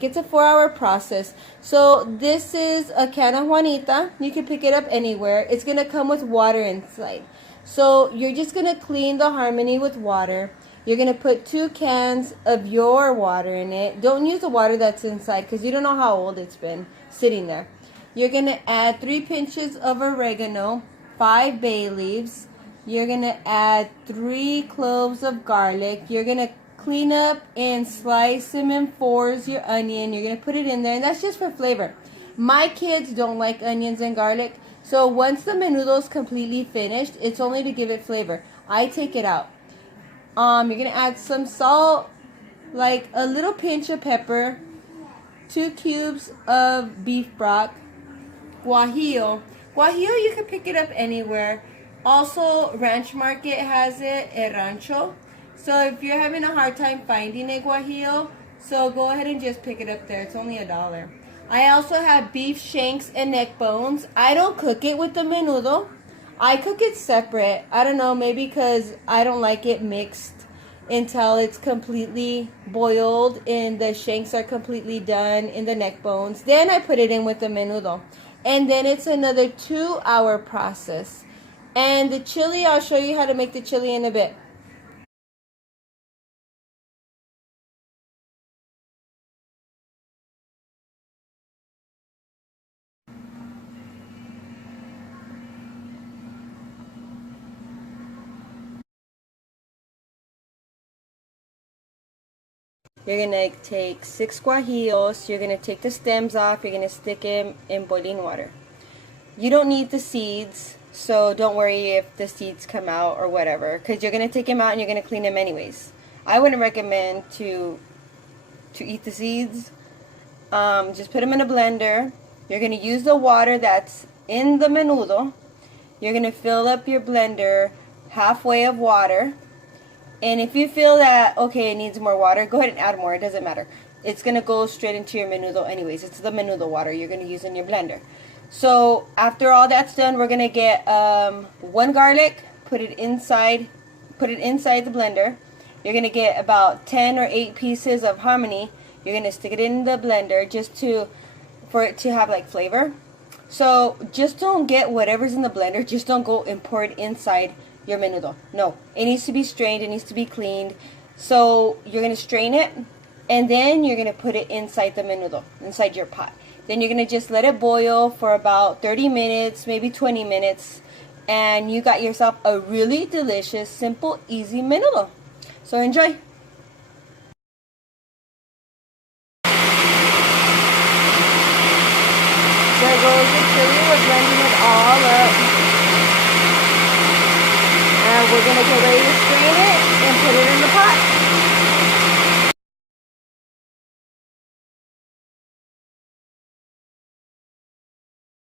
It's a 4-hour process. So this is a can of Juanita. You can pick it up anywhere. It's going to come with water inside. So you're just going to clean the Harmony with water. You're going to put 2 cans of your water in it. Don't use the water that's inside because you don't know how old it's been sitting there. You're going to add 3 pinches of oregano, 5 bay leaves. You're going to add 3 cloves of garlic. You're going to clean up and slice them in 4s, your onion. You're going to put it in there, and that's just for flavor. My kids don't like onions and garlic, so once the menudo is completely finished, it's only to give it flavor. I take it out. You're going to add some salt, like a little pinch of pepper, 2 cubes of beef broth, guajillo. Guajillo, you can pick it up anywhere. Also, Ranch Market has it, El Rancho. So if you're having a hard time finding a guajillo, so go ahead and just pick it up there. It's only $1. I also have beef shanks and neck bones. I don't cook it with the menudo. I cook it separate. I don't know, maybe because I don't like it mixed until it's completely boiled and the shanks are completely done in the neck bones. Then I put it in with the menudo. And then it's another 2-hour process. And the chili, I'll show you how to make the chili in a bit. You're going to take 6 guajillos. You're going to take the stems off. You're going to stick them in boiling water. You don't need the seeds, so don't worry if the seeds come out or whatever, because you're going to take them out and you're going to clean them anyways. I wouldn't recommend to eat the seeds. Just put them in a blender. You're going to use the water that's in the menudo. You're going to fill up your blender halfway of water. And if you feel that, okay, it needs more water, go ahead and add more. It doesn't matter. It's going to go straight into your menudo anyways. It's the menudo water you're going to use in your blender. So after all that's done, we're going to get 1 garlic, put it inside the blender. You're going to get about 10 or 8 pieces of Harmony. You're going to stick it in the blender just for it to have like flavor. So just don't get whatever's in the blender. Just don't go and pour it inside your menudo. No, it needs to be strained, it needs to be cleaned. So you're going to strain it, and then you're going to put it inside the menudo, inside your pot. Then you're going to just let it boil for about 30 minutes, maybe 20 minutes, and you got yourself a really delicious, simple, easy menudo. So enjoy. There goes the chili. We're blending it all up. And we're going to get ready to strain it and put it in the pot.